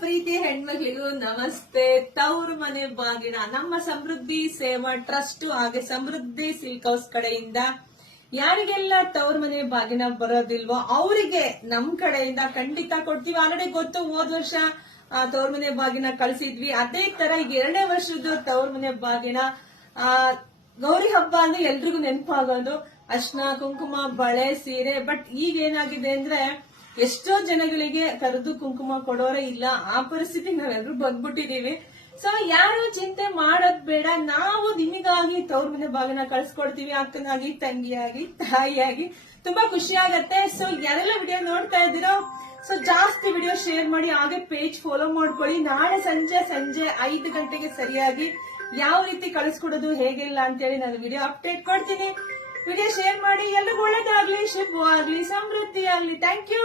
ಪ್ರೀತಿ ಹೆಣ್ಮಕ್ಳಿಗೂ ನಮಸ್ತೆ. ತವರು ಮನೆ ಬಾಗಿನ ನಮ್ಮ ಸಮೃದ್ಧಿ ಸೇವಾ ಟ್ರಸ್ಟ್ ಹಾಗೆ ಸಮೃದ್ಧಿ ಸಿಲ್ಕ್ ಹೌಸ್ ಕಡೆಯಿಂದ ಯಾರಿಗೆಲ್ಲ ತವರು ಮನೆ ಬಾಗಿನ ಬರೋದಿಲ್ವೋ ಅವರಿಗೆ ನಮ್ ಕಡೆಯಿಂದ ಖಂಡಿತ ಕೊಡ್ತೀವಿ. ಆಲ್ರೆಡಿ ಗೊತ್ತು, ಹೋದ್ ವರ್ಷ ತವರು ಮನೆ ಬಾಗಿನ ಕಳ್ಸಿದ್ವಿ. ಅದೇ ತರ ಈಗ 2ನೇ ವರ್ಷದ ತವರು ಮನೆ ಬಾಗಿನ ಗೌರಿ ಹಬ್ಬ ಅಂದ್ರೆ ಎಲ್ರಿಗೂ ನೆನಪಾಗೋದು ಅರ್ಶಿನ ಕುಂಕುಮ ಬಳೆ ಸೀರೆ. ಬಟ್ ಈಗ ಏನಾಗಿದೆ ಅಂದ್ರೆ ಎಷ್ಟೋ ಜನಗಳಿಗೆ ಕರೆದು ಕುಂಕುಮ ಕೊಡೋರೇ ಇಲ್ಲ. ಆ ಪರಿಸ್ಥಿತಿ ನಾವೆಲ್ಲರೂ ಬಂದ್ಬಿಟ್ಟಿದೀವಿ. ಸೊ ಯಾರು ಚಿಂತೆ ಮಾಡೋದ್ ಬೇಡ, ನಾವು ನಿಮಗಾಗಿ ತವ್ರ ಮನೆ ಬಾಗಿನ ಕಳ್ಸಿಕೊಡ್ತೀವಿ. ಅಕ್ಕನಾಗಿ, ತಂಗಿಯಾಗಿ, ತಾಯಿಯಾಗಿ ತುಂಬಾ ಖುಷಿ ಆಗತ್ತೆ. ಸೊ ಯಾರೆಲ್ಲ ವಿಡಿಯೋ ನೋಡ್ತಾ ಇದ್ದೀರೋ ಸೊ ಜಾಸ್ತಿ ವಿಡಿಯೋ ಶೇರ್ ಮಾಡಿ, ಹಾಗೆ ಪೇಜ್ ಫಾಲೋ ಮಾಡ್ಕೊಳ್ಳಿ. ನಾಳೆ ಸಂಜೆ 5 ಗಂಟೆಗೆ ಸರಿಯಾಗಿ ಯಾವ ರೀತಿ ಕಳಿಸ್ಕೊಡೋದು ಹೇಗಿಲ್ಲ ಅಂತೇಳಿ ನಾನು ವಿಡಿಯೋ ಅಪ್ಡೇಟ್ ಕೊಡ್ತೀನಿ. ವಿಡಿಯೋ ಶೇರ್ ಮಾಡಿ. ಎಲ್ಲರಿಗೂ ಒಳ್ಳೇದಾಗ್ಲಿ, ಶುಭವಾಗ್ಲಿ, ಸಮೃದ್ಧಿ ಆಗ್ಲಿ. Thank you.